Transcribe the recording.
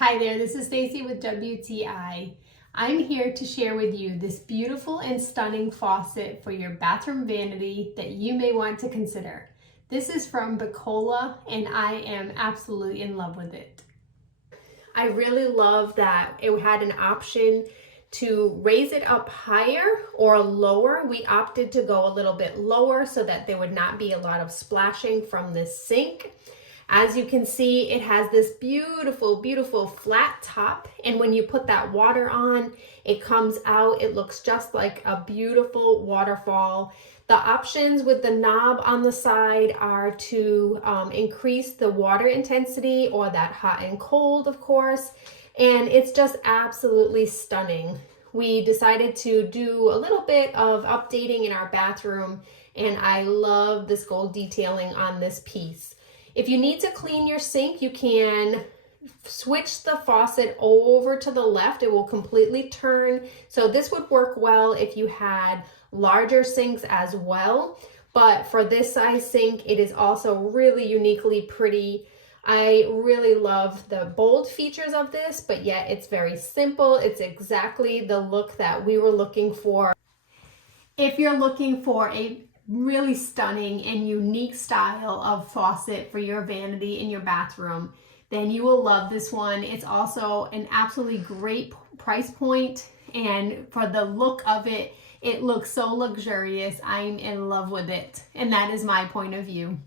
Hi there, this is Stacy with WTI. I'm here to share with you this beautiful and stunning faucet for your bathroom vanity that you may want to consider. This is from Becola and I am absolutely in love with it. I really love that it had an option to raise it up higher or lower. We opted to go a little bit lower so that there would not be a lot of splashing from this sink. As you can see, it has this beautiful, beautiful flat top, and when you put that water on, it comes out. It looks just like a beautiful waterfall. The options with the knob on the side are to increase the water intensity or that hot and cold, of course, and it's just absolutely stunning. We decided to do a little bit of updating in our bathroom, and I love this gold detailing on this piece. If you need to clean your sink, you can switch the faucet over to the left. It will completely turn. So this would work well if you had larger sinks as well. But for this size sink, it is also really uniquely pretty. I really love the bold features of this, but yet it's very simple. It's exactly the look that we were looking for. If you're looking for a really stunning and unique style of faucet for your vanity in your bathroom, then you will love this one. It's also an absolutely great price point, and for the look of it, it looks so luxurious. I'm in love with it, and that is my point of view.